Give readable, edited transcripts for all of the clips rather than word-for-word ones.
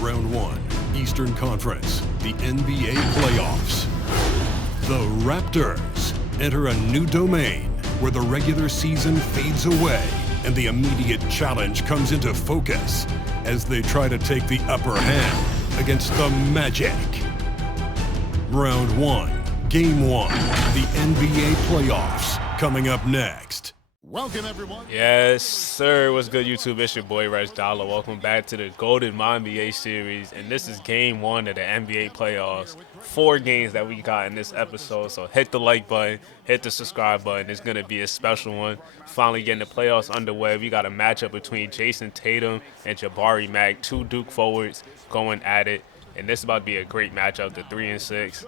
Round 1, Eastern Conference, the NBA playoffs. The Raptors enter a new domain where the regular season fades away and the immediate challenge comes into focus as they try to take the upper hand against the Magic. Round 1, Game 1, the NBA playoffs, coming up next. Welcome, everyone. Yes, sir. What's good, YouTube? It's your boy, RegDolla. Welcome back to the Golden Mynba series, and this is Game 1 of the NBA playoffs. 4 games that we got in this episode, so hit the like button, hit the subscribe button. It's going to be a special one. Finally getting the playoffs underway. We got a matchup between Jason Tatum and Jabari Mack, 2 Duke forwards going at it, and this is about to be a great matchup, the 3 and 6.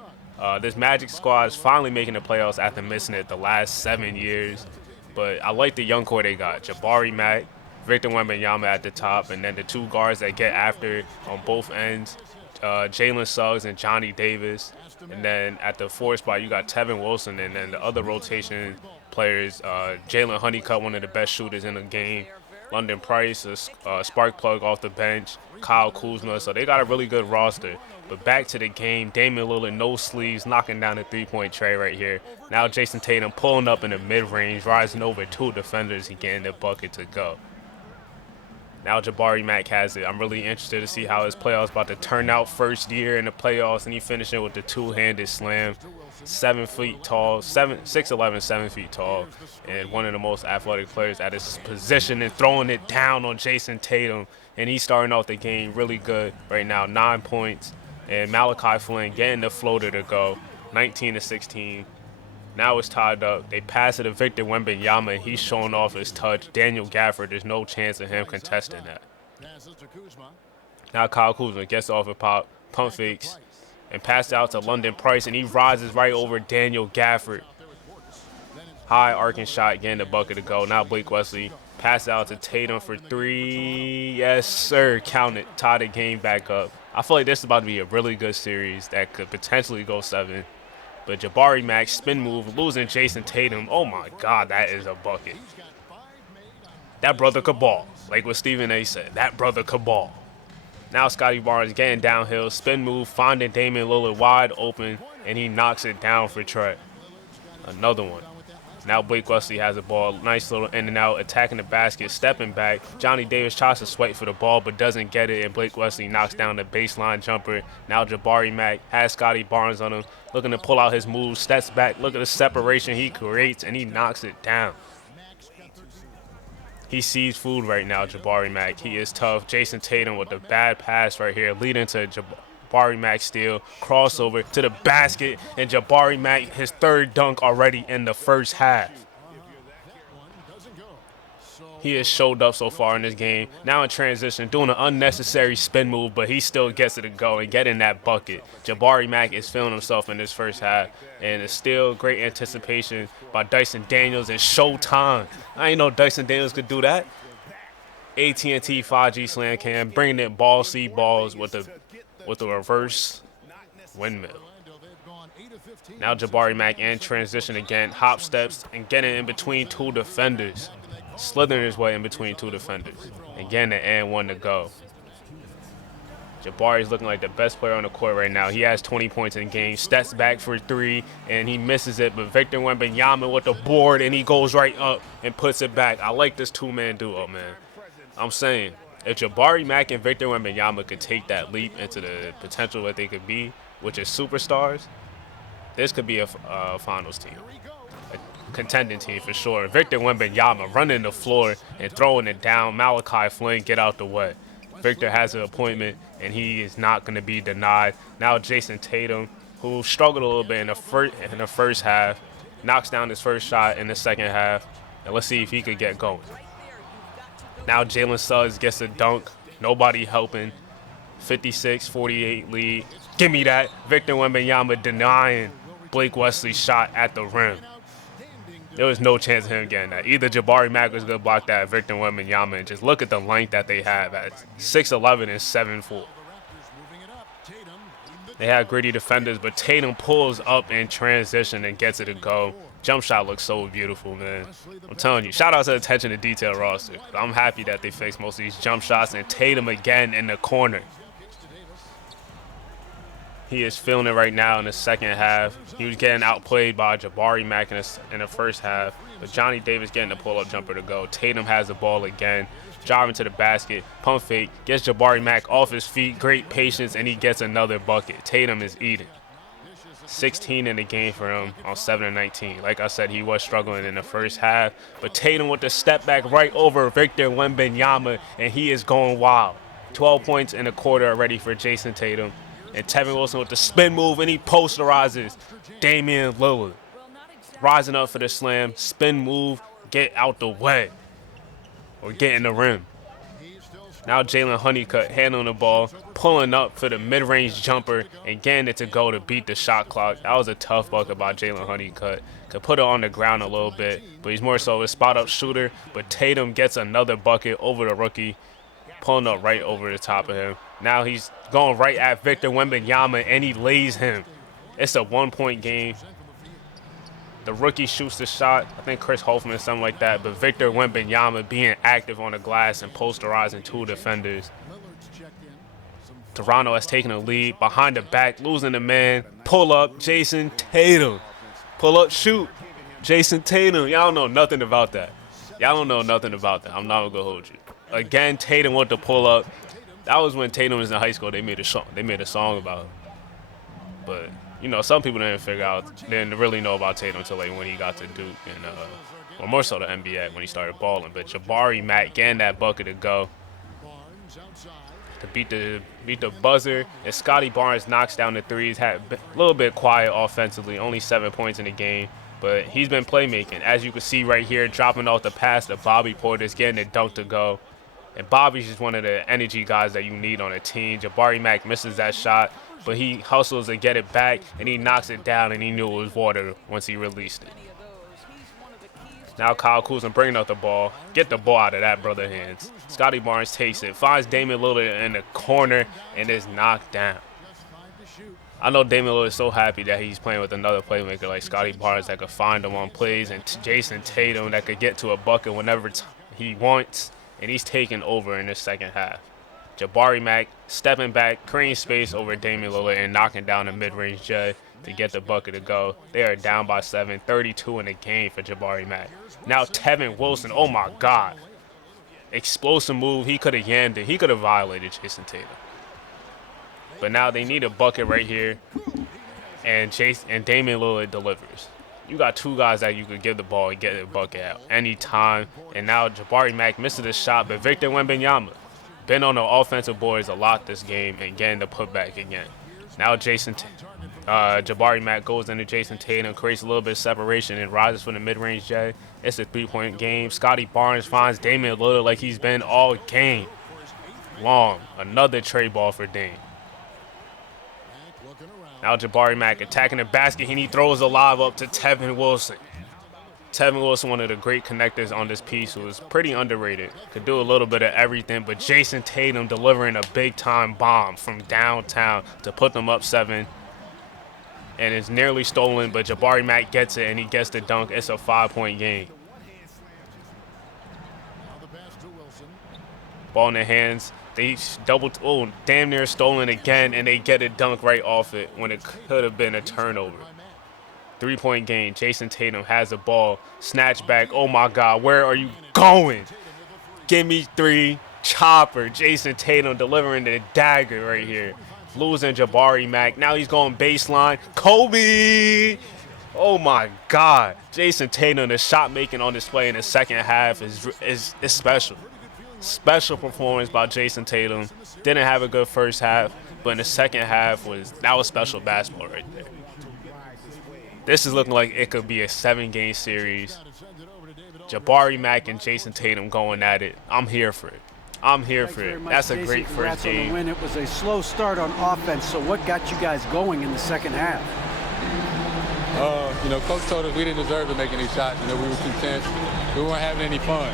This Magic squad is finally making the playoffs after missing it the last 7 years. But I like the young core they got. Jabari Mack, Victor Wembanyama at the top, and then the 2 guards that get after it on both ends, Jalen Suggs and Johnny Davis. And then at the 4th spot, you got Tevin Wilson, and then the other rotation players, Jalen Honeycutt, one of the best shooters in the game, London Price, a spark plug off the bench, Kyle Kuzma. So they got a really good roster. But back to the game, Damian Lillard, no sleeves, knocking down the 3-point tray right here. Now Jason Tatum pulling up in the mid-range, rising over 2 defenders. He getting the bucket to go. Now Jabari Mack has it. I'm really interested to see how his playoffs about to turn out first year in the playoffs, and he finishing with the 2-handed slam. 7 feet tall, 6'11", 7 feet tall, and one of the most athletic players at his position, and throwing it down on Jason Tatum. And he's starting off the game really good right now, 9 points. And Malachi Flynn getting the floater to go, 19-16. Now it's tied up. They pass it to Victor Wembanyama, and he's showing off his touch. Daniel Gafford, there's no chance of him contesting that. Now Kyle Kuzma gets off a pump fakes and passes out to London Price, and he rises right over Daniel Gafford. High arcing shot, getting the bucket to go. Now Blake Wesley passes out to Tatum for 3. Yes, sir. Count it. Tie the game back up. I feel like this is about to be a really good series that could potentially go 7. But Jabari Mack, spin move, losing Jason Tatum. Oh, my God, that is a bucket. That brother could ball. Like what Stephen A. said, that brother could ball. Now Scotty Barnes getting downhill, spin move, finding Damian Lillard wide open, and he knocks it down for Trey. Another one. Now Blake Wesley has the ball, nice little in and out, attacking the basket, stepping back. Johnny Davis tries to swipe for the ball but doesn't get it, and Blake Wesley knocks down the baseline jumper. Now Jabari Mack has Scotty Barnes on him, looking to pull out his move, steps back, look at the separation he creates, and he knocks it down. He sees food right now, Jabari Mack. He is tough. Jason Tatum with the bad pass right here, leading to Jabari Mack steal, crossover to the basket, and Jabari Mack, his 3rd dunk already in the first half. He has showed up so far in this game. Now in transition, doing an unnecessary spin move, but he still gets it to go and get in that bucket. Jabari Mack is feeling himself in this first half, and it's still great anticipation by Dyson Daniels and Showtime. I ain't know Dyson Daniels could do that. AT&T 5G slam cam, bringing in ball see balls with the reverse windmill. Now Jabari Mack in transition again, hop steps and getting in between 2 defenders. Slithering his way in between 2 defenders. Again, the and 1 to go. Jabari's looking like the best player on the court right now. He has 20 points in the game, steps back for 3, and he misses it. But Victor Wembanyama with the board, and he goes right up and puts it back. I like this 2-man duo, man. I'm saying, if Jabari Mack and Victor Wembanyama could take that leap into the potential that they could be, which is superstars, this could be a finals team. Contending team for sure. Victor Wembanyama running the floor and throwing it down. Malachi Flynn, get out the way. Victor has an appointment, and he is not going to be denied. Now Jason Tatum, who struggled a little bit in the first half, knocks down his first shot in the second half, and let's see if he could get going. Now Jalen Suggs gets a dunk. Nobody helping. 56-48 lead. Give me that. Victor Wembanyama denying Blake Wesley's shot at the rim. There was no chance of him getting that. Either Jabari Mack was going to block that, Victor Wembanyama, and just look at the length that they have at 6'11" and 7'4". They have gritty defenders, but Tatum pulls up in transition and gets it to go. Jump shot looks so beautiful, man. I'm telling you, shout out to the attention to detail roster. I'm happy that they fixed most of these jump shots, and Tatum again in the corner. He is feeling it right now in the second half. He was getting outplayed by Jabari Mack in the first half. But Johnny Davis getting the pull-up jumper to go. Tatum has the ball again. Driving to the basket. Pump fake. Gets Jabari Mack off his feet. Great patience, and he gets another bucket. Tatum is eating. 16 in the game for him on 7 of 19. Like I said, he was struggling in the first half. But Tatum with the step back right over Victor Wembanyama, and he is going wild. 12 points in the quarter already for Jason Tatum. And Tevin Wilson with the spin move, and he posterizes Damian Lillard. Rising up for the slam, spin move, get out the way. Or get in the rim. Now Jalen Honeycutt handling the ball, pulling up for the mid-range jumper, and getting it to go to beat the shot clock. That was a tough bucket by Jalen Honeycutt. Could put it on the ground a little bit, but he's more so a spot-up shooter. But Tatum gets another bucket over the rookie, pulling up right over the top of him. Now he's going right at Victor Wembanyama, and he lays him. It's a one-point game. The rookie shoots the shot. I think Chris Hoffman, something like that. But Victor Wembanyama being active on the glass and posterizing two defenders. Toronto has taken a lead. Behind the back, losing the man. Pull up, Jason Tatum. Pull up, shoot. Jason Tatum. Y'all don't know nothing about that. Y'all don't know nothing about that. I'm not going to hold you. Again, Tatum went to pull up. That was when Tatum was in high school. They made a song about it. But, you know, some people didn't really know about Tatum until like when he got to Duke and, or more so the NBA when he started balling. But Jabari Mack getting that bucket to go to beat the buzzer. And Scotty Barnes knocks down the threes. Had a little bit quiet offensively, only 7 points in the game. But he's been playmaking. As you can see right here, dropping off the pass to Bobby Portis, getting the dunk to go. And Bobby's just one of the energy guys that you need on a team. Jabari Mack misses that shot, but he hustles to get it back, and he knocks it down, and he knew it was water once he released it. Now Kyle Kuzma bringing up the ball. Get the ball out of that brother's hands. Scotty Barnes takes it, finds Damian Lillard in the corner, and is knocked down. I know Damian Lillard is so happy that he's playing with another playmaker like Scotty Barnes that could find him on plays, and Jason Tatum that could get to a bucket whenever he wants, and he's taking over in the second half. Jabari Mack stepping back, creating space over Damian Lillard and knocking down a mid-range jet to get the bucket to go. They are down by 7, 32 in the game for Jabari Mack. Now Tevin Wilson, oh my God. Explosive move, he could have yammed it. He could have violated Jason Tatum. But now they need a bucket right here, and Damian Lillard delivers. You got two guys that you could give the ball and get a bucket at any time. And now Jabari Mack misses the shot, but Victor Wembanyama been on the offensive boards a lot this game and getting the putback again. Now Jabari Mack goes into Jason Tatum, creates a little bit of separation, and rises from the mid-range jet. It's a three-point game. Scotty Barnes finds Damian Lillard like he's been all game long. Another trade ball for Dame. Now Jabari Mack attacking the basket, and he throws the lob up to Tevin Wilson. Tevin Wilson, one of the great connectors on this piece, who was pretty underrated. Could do a little bit of everything, but Jason Tatum delivering a big-time bomb from downtown to put them up 7. And it's nearly stolen, but Jabari Mack gets it, and he gets the dunk. It's a 5-point game. Ball in their hands. They damn near stolen again, and they get a dunk right off it when it could have been a turnover. 3-point game. Jason Tatum has the ball. Snatch back. Oh, my God. Where are you going? Give me 3. Chopper. Jason Tatum delivering the dagger right here. Losing Jabari Mack. Now he's going baseline. Kobe. Oh, my God. Jason Tatum, the shot making on display in the second half is special. Special performance by Jason Tatum. Didn't have a good first half, but in the second half was special basketball right there. This is looking like it could be a 7-game series. Jabari Mack and Jason Tatum going at it. I'm here for it. I'm here for it. That's a great first game. On the win. It was a slow start on offense, so what got you guys going in the second half? Coach told us we didn't deserve to make any shots. We were content. We weren't having any fun.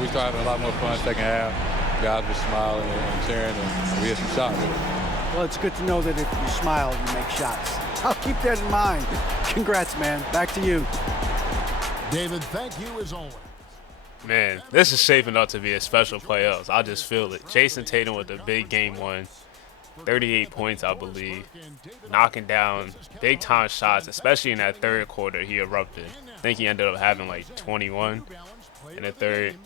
We started having a lot more fun second half. Guys were smiling and cheering, and we had some shots. Well, it's good to know that if you smile, you make shots. I'll keep that in mind. Congrats, man. Back to you. David, thank you as always. Man, this is shaping up to be a special playoffs. I just feel it. Jason Tatum with the big game 1. 38 points, I believe, knocking down big-time shots, especially in that third quarter. He erupted. I think he ended up having like 21 in the third.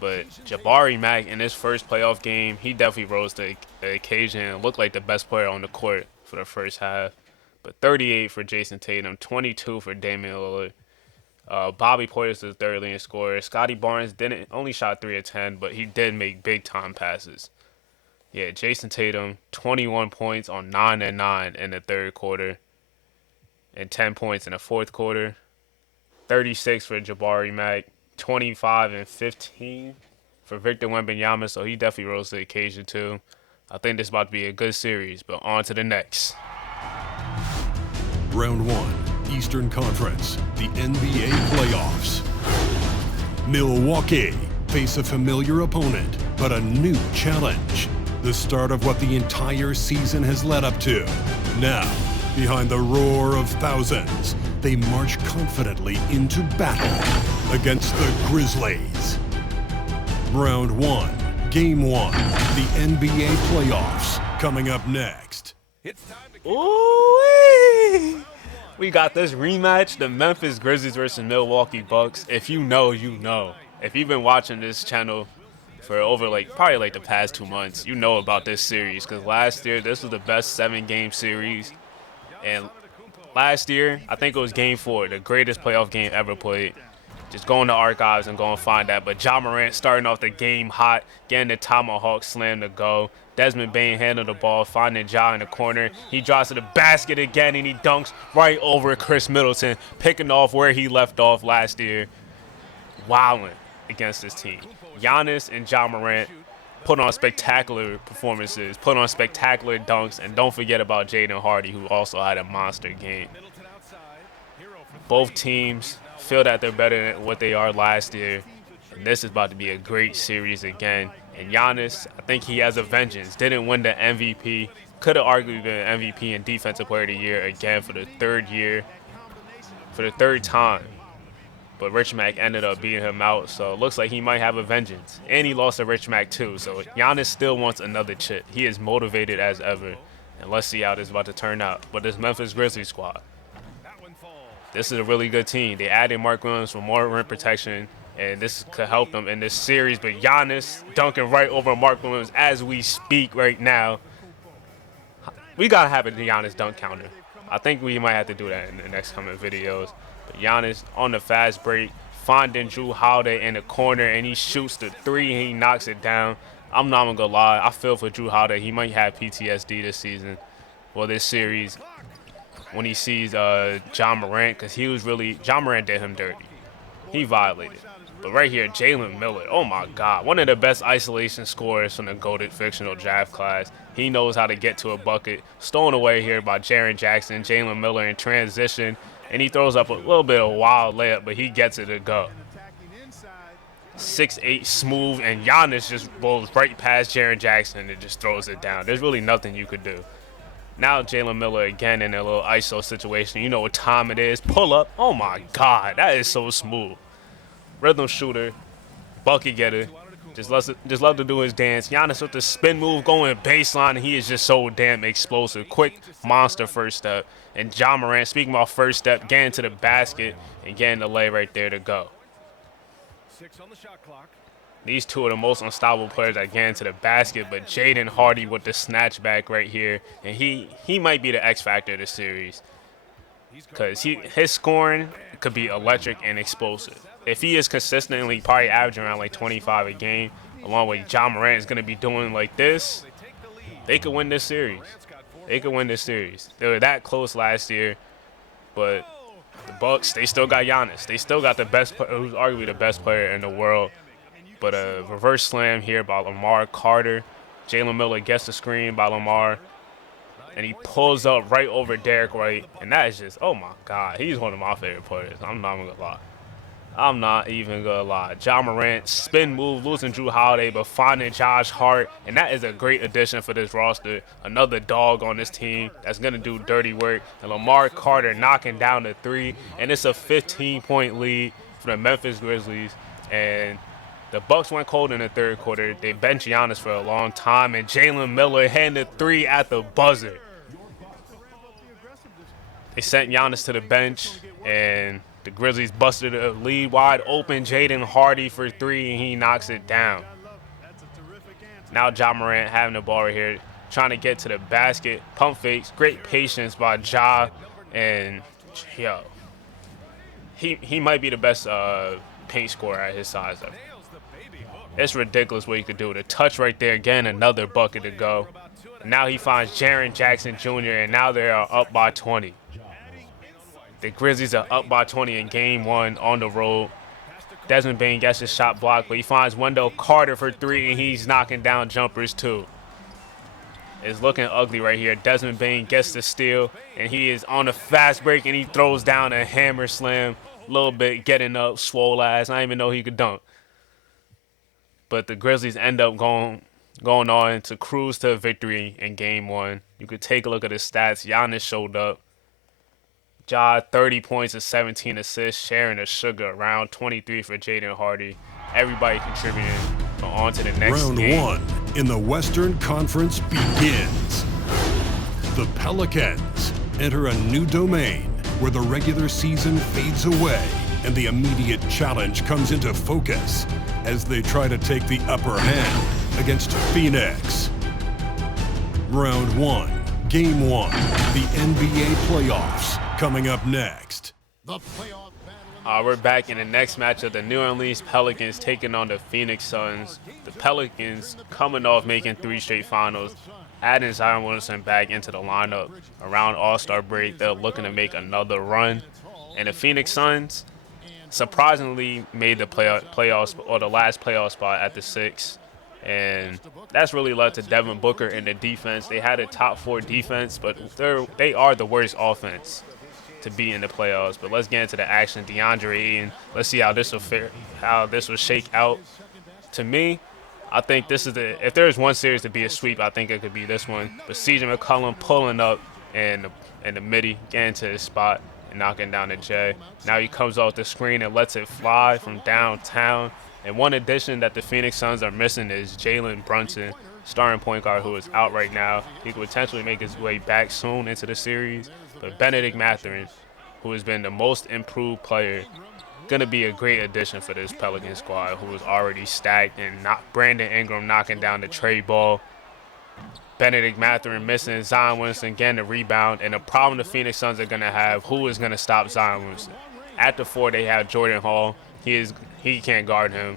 But Jabari Mack in his first playoff game, he definitely rose to the occasion and looked like the best player on the court for the first half. But 38 for Jason Tatum, 22 for Damian Lillard. Bobby Portis the third leading scorer. Scotty Barnes only shot 3 of 10, but he did make big-time passes. Yeah, Jason Tatum, 21 points on 9 and 9 in the third quarter and 10 points in the fourth quarter. 36 for Jabari Mack, 25 and 15 for Victor Wembanyama, so he definitely rose to the occasion too. I think this is about to be a good series, but on to the next. Round 1, Eastern Conference, the NBA playoffs. Milwaukee face a familiar opponent, but a new challenge. The start of what the entire season has led up to. Now, behind the roar of thousands, they march confidently into battle against the Grizzlies. Round 1, Game 1, the NBA playoffs, coming up next. Ooh, we got this rematch, the Memphis Grizzlies versus Milwaukee Bucks. If you know, you know. If you've been watching this channel for over probably the past 2 months, you know about this series, because last year this was the best 7-game series, and last year I think it was Game 4, the greatest playoff game ever played. Just go in the archives and go and find that. But Ja Morant starting off the game hot, getting the tomahawk slam to go. Desmond Bane handled the ball, finding Ja in the corner. He drops to the basket again, and he dunks right over Chris Middleton, picking off where he left off last year. Wilding against this team. Giannis and Ja Morant put on spectacular performances, put on spectacular dunks, and don't forget about Jaden Hardy, who also had a monster game. Both teams feel that they're better than what they are last year, and this is about to be a great series again. And Giannis, I think he has a vengeance. Didn't win the MVP, could have arguably been MVP and Defensive Player of the Year again for the third time. But Rich Mack ended up beating him out, so it looks like he might have a vengeance. And he lost to Rich Mack too, so Giannis still wants another chip. He is motivated as ever, and let's see how this is about to turn out. But this Memphis Grizzlies squad, this is a really good team. They added Mark Williams for more rim protection, and this could help them in this series. But Giannis dunking right over Mark Williams as we speak right now. We got to have a Giannis dunk counter. I think we might have to do that in the next coming videos. But Giannis on the fast break, finding Drew Holiday in the corner, and he shoots the three, and he knocks it down. I'm not even going to lie. I feel for Drew Holiday. He might have PTSD this season, or this series, when he sees Ja Morant, because Ja Morant did him dirty. He violated. But right here, Jalen Miller, oh my God, one of the best isolation scorers from the goated fictional draft class. He knows how to get to a bucket. Stolen away here by Jaren Jackson, Jalen Miller in transition, and he throws up a little bit of a wild layup, but he gets it to go. 6'8", smooth, and Giannis just rolls right past Jaren Jackson and just throws it down. There's really nothing you could do. Now Jalen Miller again in a little ISO situation. You know what time it is. Pull up. Oh my God, that is so smooth. Rhythm shooter, bucket getter. Just love to do his dance. Giannis with the spin move going baseline. He is just so damn explosive. Quick monster first step. And Ja Morant, speaking about first step, getting to the basket and getting the lay right there to go. 6 on the shot clock. These two are the most unstoppable players that get into the basket, but Jaden Hardy with the snatchback right here, and he might be the X factor of the series, because his scoring could be electric and explosive. If he is consistently probably averaging around like 25 a game, along with Ja Morant is going to be doing like this, they could win this series. They could win this series. They were that close last year, but the Bucks, they still got Giannis. They still got the best, who's arguably the best player in the world. But a reverse slam here by Lamar Carter. Jalen Miller gets the screen by Lamar, and he pulls up right over Derrick White. And that is just, oh my God, he's one of my favorite players. I'm not even going to lie. Ja Morant, spin move, losing Drew Holiday, but finding Josh Hart. And that is a great addition for this roster. Another dog on this team that's going to do dirty work. And Lamar Carter knocking down the three. And it's a 15-point lead for the Memphis Grizzlies. And The Bucks went cold in the third quarter. They benched Giannis for a long time, and Jalen Miller hit the three at the buzzer. They sent Giannis to the bench, and the Grizzlies busted a lead wide open. Jaden Hardy for three, and he knocks it down. Now Ja Morant having the ball right here, trying to get to the basket. Pump fakes, great patience by Ja, and yo, he might be the best paint scorer at his size ever. It's ridiculous what he could do. The touch right there, again, another bucket to go. Now he finds Jaren Jackson Jr., and now they are up by 20. The Grizzlies are up by 20 in game one on the road. Desmond Bane gets his shot blocked, but he finds Wendell Carter for three, and he's knocking down jumpers too. It's looking ugly right here. Desmond Bane gets the steal, and he is on a fast break, and he throws down a hammer slam. A little bit getting up, swole ass. I didn't even know he could dunk. But the Grizzlies end up going on to cruise to a victory in game one. You could take a look at his stats. Giannis showed up. Ja, 30 points and 17 assists, sharing the sugar around 23 for Jaden Hardy. Everybody contributing. On to the next Round game. one in the Western Conference begins. The Pelicans enter a new domain where the regular season fades away and the immediate challenge comes into focus as they try to take the upper hand against Phoenix. Round one, game one, the NBA playoffs coming up next. The playoff battle. We're back in the next matchup. The New Orleans Pelicans taking on the Phoenix Suns. The Pelicans coming off making 3 straight finals, adding Zion Williamson back into the lineup around All-Star break. They're looking to make another run. And the Phoenix Suns surprisingly made the playoffs, or the last playoff spot at the 6. And that's really led to Devin Booker in the defense. They had a top 4 defense, but they are the worst offense to be in the playoffs. But let's get into the action. DeAndre Ayton, let's see how this will shake out. To me, I think this is if there's one series to be a sweep, I think it could be this one. But CJ McCollum pulling up in the midi, getting to his spot and knocking down the J. Now he comes off the screen and lets it fly from downtown. And one addition that the Phoenix Suns are missing is Jalen Brunson, starting point guard, who is out right now. He could potentially make his way back soon into the series. But Benedict Mathurin, who has been the most improved player, going to be a great addition for this Pelican squad, who is already stacked. And Brandon Ingram knocking down the trade ball. Benedict Mathurin missing. Zion Williamson getting the rebound. And the problem the Phoenix Suns are going to have, who is going to stop Zion Williamson? At the 4, they have Jordan Hall. He can't guard him.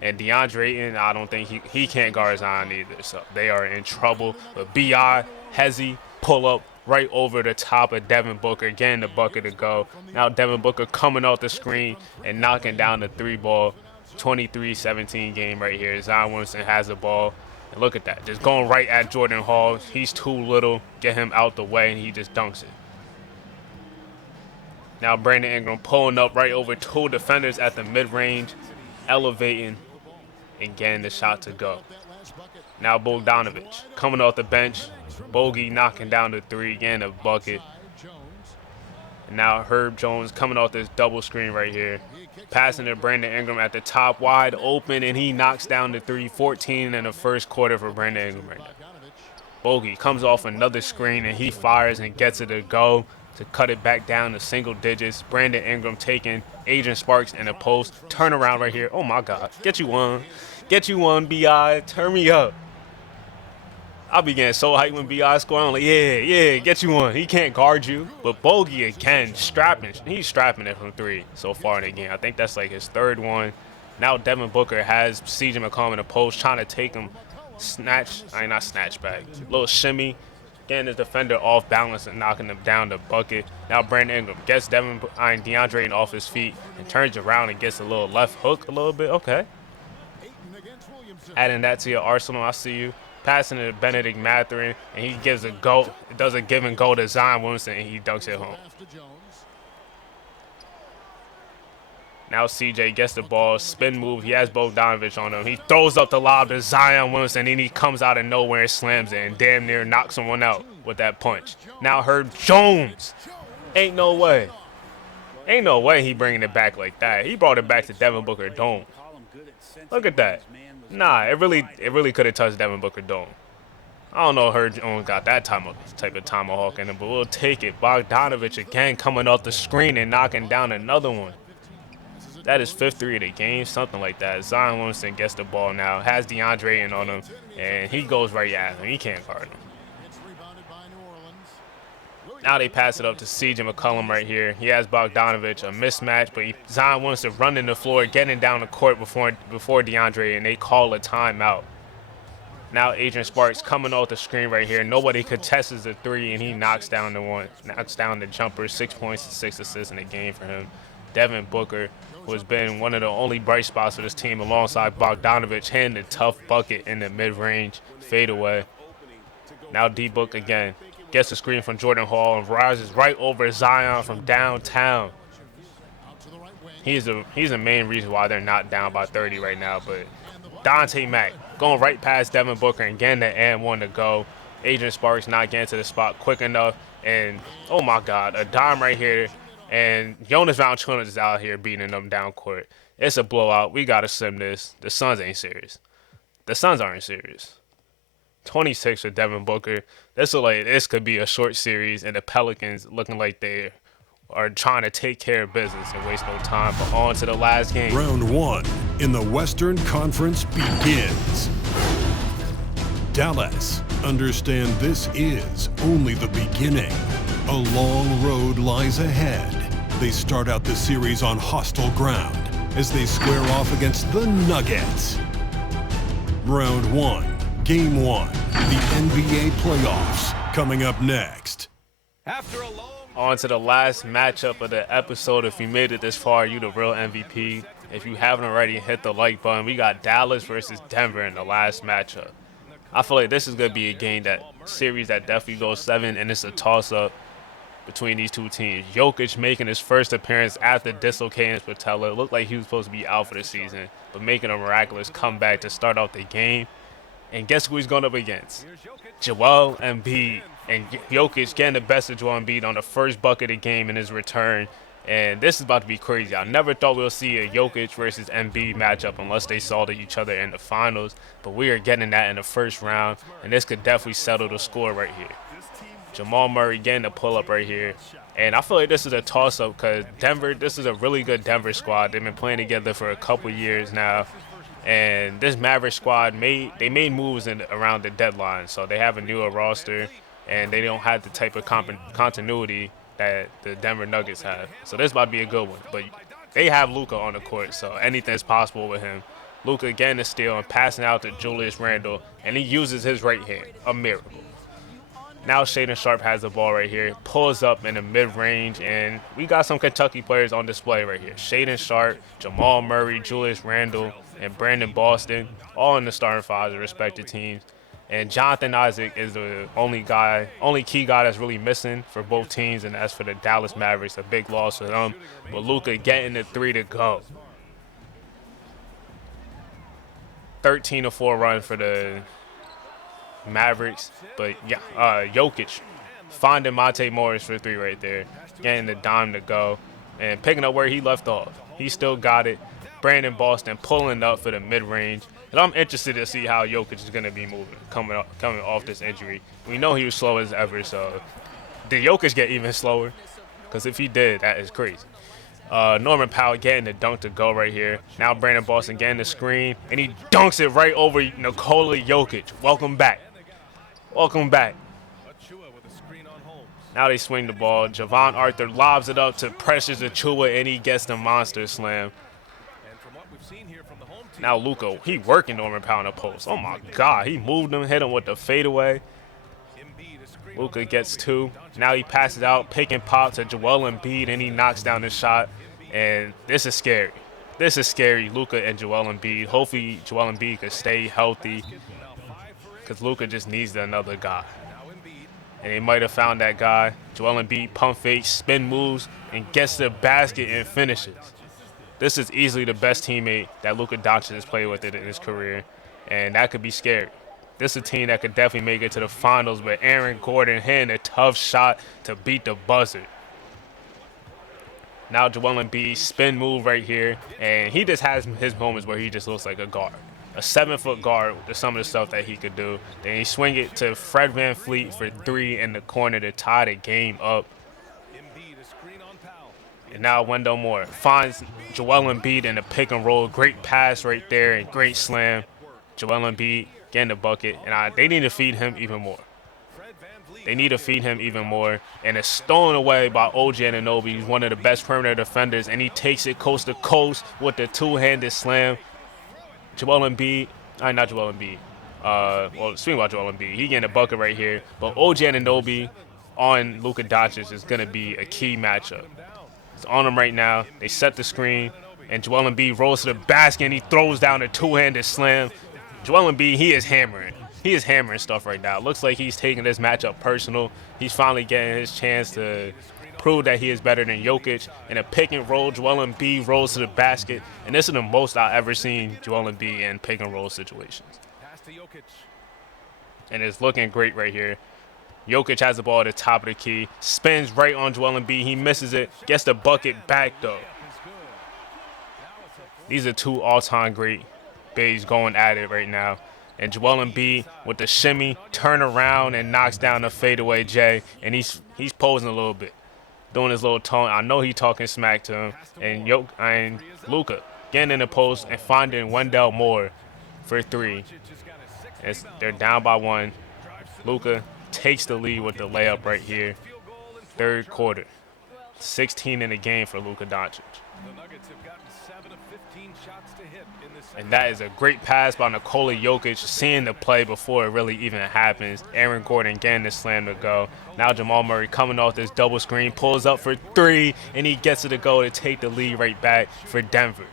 And DeAndre Ayton, I don't think he can't guard Zion either. So they are in trouble. But B.I., Hezzy, pull up right over the top of Devin Booker, getting the bucket to go. Now Devin Booker coming off the screen and knocking down the 3-ball. 23-17 game right here. Zion Williamson has the ball. And look at that. Just going right at Jordan Hall. He's too little. Get him out the way, and he just dunks it. Now Brandon Ingram pulling up right over 2 defenders at the mid-range, elevating and getting the shot to go. Now Bogdanovich coming off the bench. Bogey knocking down the 3, getting a bucket. And now Herb Jones coming off this double screen right here. Passing to Brandon Ingram at the top, wide open, and he knocks down the 3. 14 in the first quarter for Brandon Ingram right now. Bogey comes off another screen, and he fires and gets it to go to cut it back down to single digits. Brandon Ingram taking Adrian Sparks in the post. Turnaround right here. Oh, my God. Get you one. Get you one, B.I. Turn me up. I'll be getting so hyped when B.I. score. I'm like, yeah, get you one. He can't guard you. But Bogey, again, strapping. He's strapping it from 3 so far in the game. I think that's like his 3rd one. Now Devin Booker has C.J. McCollum in the post, trying to take him not snatch back. Little shimmy, getting his defender off balance and knocking him down the bucket. Now Brandon Ingram gets DeAndre Ayton off his feet and turns around and gets a little left hook a little bit. Okay. Adding that to your arsenal, I see you. Passing to Benedict Mathurin, and he gives does a give and go to Zion Williamson, and he dunks it home. Now CJ gets the ball, spin move. He has Bogdanovich on him. He throws up the lob to Zion Williamson, and he comes out of nowhere and slams it and damn near knocks someone out with that punch. Now Herb Jones. Ain't no way. Ain't no way he bringing it back like that. He brought it back to Devin Booker Dome. Look at that. Nah, it really could have touched Devin Booker dome. I don't know if Herb Jones got that type of tomahawk in him, but we'll take it. Bogdanovich again coming off the screen and knocking down another one. That is 5th 3 of the game, something like that. Zion Williamson gets the ball now, has DeAndre in on him, and he goes right at him. He can't guard him. Now they pass it up to CJ McCollum right here. He has Bogdanovich, a mismatch, but Zion Williamson running the floor, getting down the court before DeAndre, and they call a timeout. Now Adrian Sparks coming off the screen right here. Nobody contests the 3, and he knocks down the jumper. 6 points and 6 assists in the game for him. Devin Booker, who has been one of the only bright spots for this team alongside Bogdanovich, hitting the tough bucket in the mid-range fadeaway. Now D-Book again. Gets a screen from Jordan Hall and rises right over Zion from downtown. He's the main reason why they're not down by 30 right now, but Dante Mack going right past Devin Booker and getting the and one to go. Adrian Sparks not getting to the spot quick enough, and oh my God, a dime right here, and Jonas Valanciunas is out here beating them down court. It's a blowout. We gotta sim this. The Suns ain't serious. The Suns aren't serious. 26 for Devin Booker. This could be a short series, and the Pelicans looking like they are trying to take care of business and waste no time. But on to the last game. Round 1 in the Western Conference begins. Dallas, understand this is only the beginning. A long road lies ahead. They start out the series on hostile ground as they square off against the Nuggets. Round 1. Game 1, the NBA playoffs, coming up next. On to the last matchup of the episode. If you made it this far, you the real MVP. If you haven't already, hit the like button. We got Dallas versus Denver in the last matchup. I feel like this is going to be a series that definitely goes 7, and it's a toss-up between these two teams. Jokic making his first appearance after dislocating his patella. It looked like he was supposed to be out for the season, but making a miraculous comeback to start off the game. And guess who he's going up against? Joel Embiid. And Jokic getting the best of Joel Embiid on the first bucket of the game in his return. And this is about to be crazy. I never thought we'll see a Jokic versus Embiid matchup unless they saw each other in the finals. But we are getting that in the first round. And this could definitely settle the score right here. Jamal Murray getting the pull-up right here. And I feel like this is a toss-up because this is a really good Denver squad. They've been playing together for a couple years now. And this Maverick squad made moves around the deadline, so they have a newer roster, and they don't have the type of continuity that the Denver Nuggets have. So this is about to be a good one. But they have Luka on the court, so anything's possible with him. Luka getting the steal and passing out to Julius Randle, and he uses his right hand, a miracle. Now Shaedon Sharpe has the ball right here, pulls up in the mid-range, and we got some Kentucky players on display right here. Shaedon Sharpe, Jamal Murray, Julius Randle, and Brandon Boston, all in the starting five of the respective teams. And Jonathan Isaac is the only key guy that's really missing for both teams, and that's for the Dallas Mavericks, a big loss for them. But Luka getting the 3 to go. 13-4 run for the Mavericks, but yeah, Jokic finding Monte Morris for 3 right there, getting the dime to go, and picking up where he left off. He still got it. Brandon Boston pulling up for the mid-range, and I'm interested to see how Jokic is going to be moving, coming off this injury. We know he was slow as ever, so did Jokic get even slower? Because if he did, that is crazy. Norman Powell getting the dunk to go right here. Now Brandon Boston getting the screen, and he dunks it right over Nikola Jokic. Welcome back. Welcome back. Now they swing the ball. Javon Arthur lobs it up to Precious Achiuwa, and he gets the monster slam. Now Luka, he working Norman Powell in the post. Oh my God, he moved him, hit him with the fadeaway. Luka gets 2. Now he passes out, pick and pop to Joel Embiid, and he knocks down the shot. And this is scary. This is scary, Luka and Joel Embiid. Hopefully Joel Embiid could stay healthy because Luka just needs another guy. And they might have found that guy. Joel Embiid pump fake, spin moves, and gets the basket and finishes. This is easily the best teammate that Luka Doncic has played with in his career, and that could be scary. This is a team that could definitely make it to the finals with Aaron Gordon hitting a tough shot to beat the buzzer. Now Joel Embiid spin move right here, and he just has his moments where he just looks like a guard. A 7-foot guard with some of the stuff that he could do. Then he swing it to Fred VanVleet for 3 in the corner to tie the game up. And now Wendell Moore finds Joel Embiid in the pick and roll. Great pass right there and great slam. Joel Embiid getting the bucket, and they need to feed him even more. They need to feed him even more. And it's stolen away by OG Anunoby. He's one of the best perimeter defenders, and he takes it coast to coast with the two-handed slam. Joel Embiid, not Joel Embiid. Well, speaking about Joel Embiid, he getting a bucket right here. But OG Anunoby on Luka Doncic is going to be a key matchup. It's on him right now. They set the screen, and Joel Embiid rolls to the basket, and he throws down a two-handed slam. Joel Embiid, he is hammering. He is hammering stuff right now. Looks like he's taking this matchup personal. He's finally getting his chance to prove that he is better than Jokic. In a pick and roll, Joel Embiid rolls to the basket. And this is the most I've ever seen Joel Embiid in pick and roll situations. And it's looking great right here. Jokic has the ball at the top of the key. Spins right on Joel Embiid. He misses it. Gets the bucket back, though. These are two all-time great bigs going at it right now. And Joel Embiid with the shimmy, turn around, and knocks down the fadeaway J. And he's posing a little bit, doing his little tone. I know he's talking smack to him. And Luka getting in the post and finding Wendell Moore for 3. They're down by 1. Luka takes the lead with the layup right here. Third quarter. 16 in the game for Luka Doncic. And that is a great pass by Nikola Jokic, seeing the play before it really even happens. Aaron Gordon getting the slam to go. Now Jamal Murray coming off this double screen, pulls up for 3, and he gets it to go to take the lead right back for Denver.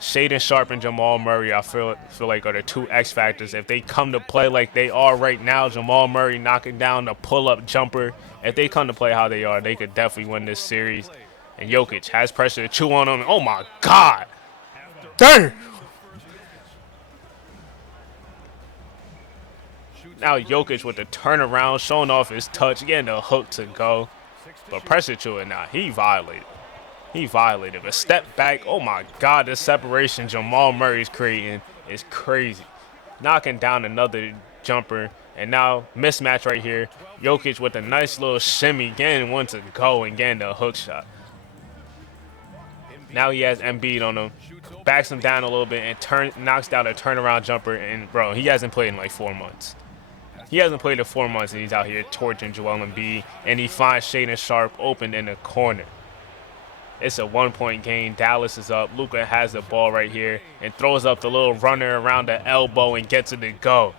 Shaedon Sharpe and Jamal Murray, I feel like are the two X factors. If they come to play like they are right now, Jamal Murray knocking down the pull-up jumper. If they come to play how they are, they could definitely win this series. And Jokic has pressure to chew on him. Oh, my God. Damn! Now Jokic with the turnaround, showing off his touch, getting the hook to go. But pressure chewing now, he violated. He violated. But step back, oh my God, the separation Jamal Murray's creating is crazy. Knocking down another jumper, and now mismatch right here. Jokic with a nice little shimmy, getting one to go and getting the hook shot. Now he has Embiid on him, backs him down a little bit, and knocks down a turnaround jumper. And, bro, he hasn't played in like 4 months. He hasn't played in 4 months, and he's out here torching Joel Embiid. And he finds Shaedon Sharpe open in the corner. It's a 1-point game. Dallas is up. Luka has the ball right here and throws up the little runner around the elbow and gets it to go.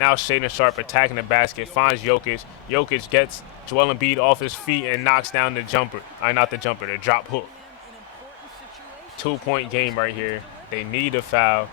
Now Shaedon Sharpe attacking the basket, finds Jokic. Jokic gets Joel Embiid off his feet and knocks down the jumper. Not the jumper, the drop hook. 2-point game right here. They need a foul.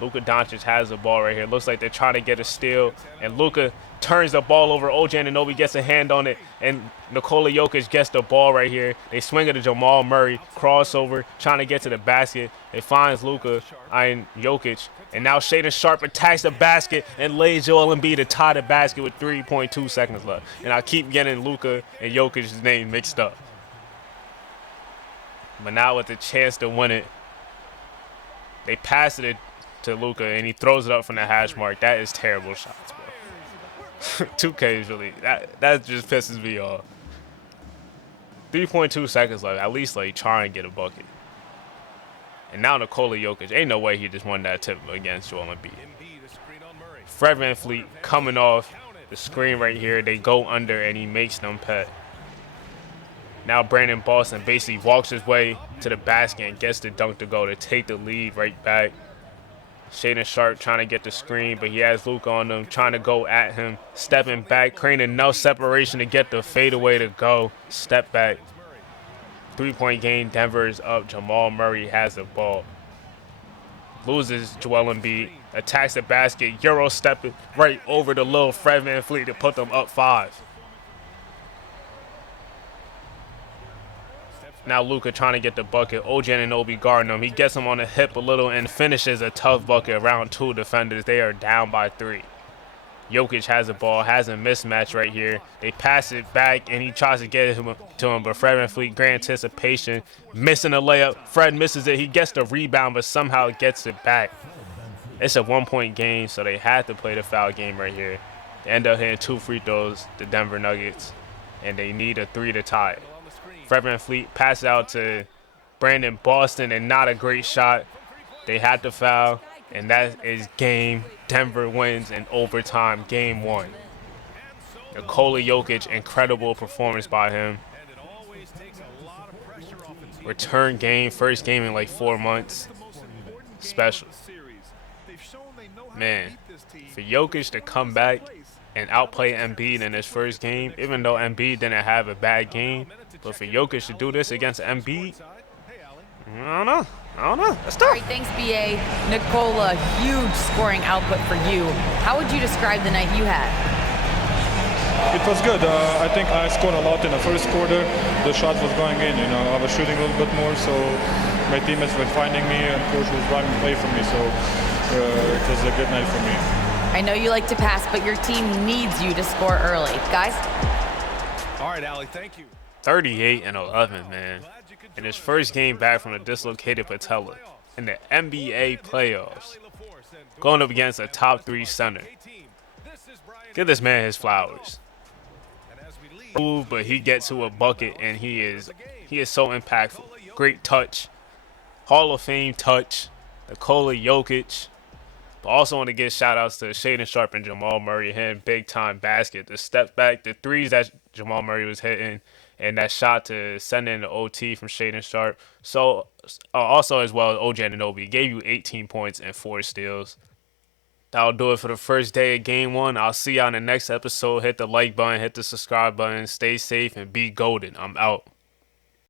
Luka Doncic has the ball right here. Looks like they're trying to get a steal. And Luka turns the ball over. OG Anunoby gets a hand on it. And Nikola Jokic gets the ball right here. They swing it to Jamal Murray. Crossover, trying to get to the basket. It finds Jokic. And now Shaedon Sharpe attacks the basket and lays Joel Embiid to tie the basket with 3.2 seconds left. And I keep getting Luka and Jokic's name mixed up. But now with the chance to win it, they pass it to Luka, and he throws it up from the hash mark. That is terrible shots, bro. 2K is really, that just pisses me off. 3.2 seconds left. At least, like, try and get a bucket. And now Nikola Jokic. Ain't no way he just won that tip against Joel Embiid. Fred VanVleet coming off the screen right here. They go under, and he makes them pay. Now Brandon Boston basically walks his way to the basket and gets the dunk to go to take the lead right back. Shaedon Sharpe trying to get the screen, but he has Luka on him, trying to go at him. Stepping back, creating enough separation to get the fadeaway to go. Step back. 3-point game, Denver is up. Jamal Murray has the ball. Loses Joel Embiid. Attacks the basket. Euro stepping right over the little Fred VanVleet to put them up 5. Now Luka trying to get the bucket. OG Anunoby guarding him. He gets him on the hip a little and finishes a tough bucket around 2 defenders. They are down by 3. Jokic has the ball, has a mismatch right here. They pass it back, and he tries to get it to him, but Fred VanVleet, great anticipation, missing a layup. Fred misses it. He gets the rebound, but somehow gets it back. It's a 1-point game, so they had to play the foul game right here. They end up hitting 2 free throws, the Denver Nuggets, and they need a 3 to tie it. Fred VanVleet passes out to Brandon Boston, and not a great shot. They had the foul, and that is game. Denver wins in overtime, game 1. Nikola Jokic, incredible performance by him. Return game, first game in like 4 months. Special. Man, for Jokic to come back and outplay Embiid in his first game, even though Embiid didn't have a bad game, but for Jokic to do this against Embiid, I don't know. Let's All start. right, thanks, BA. Nikola, huge scoring output for you. How would you describe the night you had? It was good. I think I scored a lot in the first quarter. The shot was going in. I was shooting a little bit more, so my teammates were finding me, and coach was running away from me. So it was a good night for me. I know you like to pass, but your team needs you to score early. Guys? All right, Allie, thank you. 38-11, man. In his first game back from a dislocated patella in the NBA playoffs, going up against a top 3 center. Give this man his flowers. But he gets to a bucket, and he is so impactful. Great touch, Hall of Fame touch. Nikola Jokic. But also want to give shout outs to Shaedon Sharpe and Jamal Murray hitting big time basket. The step back, the threes that Jamal Murray was hitting, and that shot to send in the OT from Shaedon Sharpe. So also as well as OG Anunoby gave you 18 points and 4 steals. That'll do it for the first day of game 1. I'll see y'all in the next episode. Hit the like button, hit the subscribe button, stay safe, and be golden. I'm out.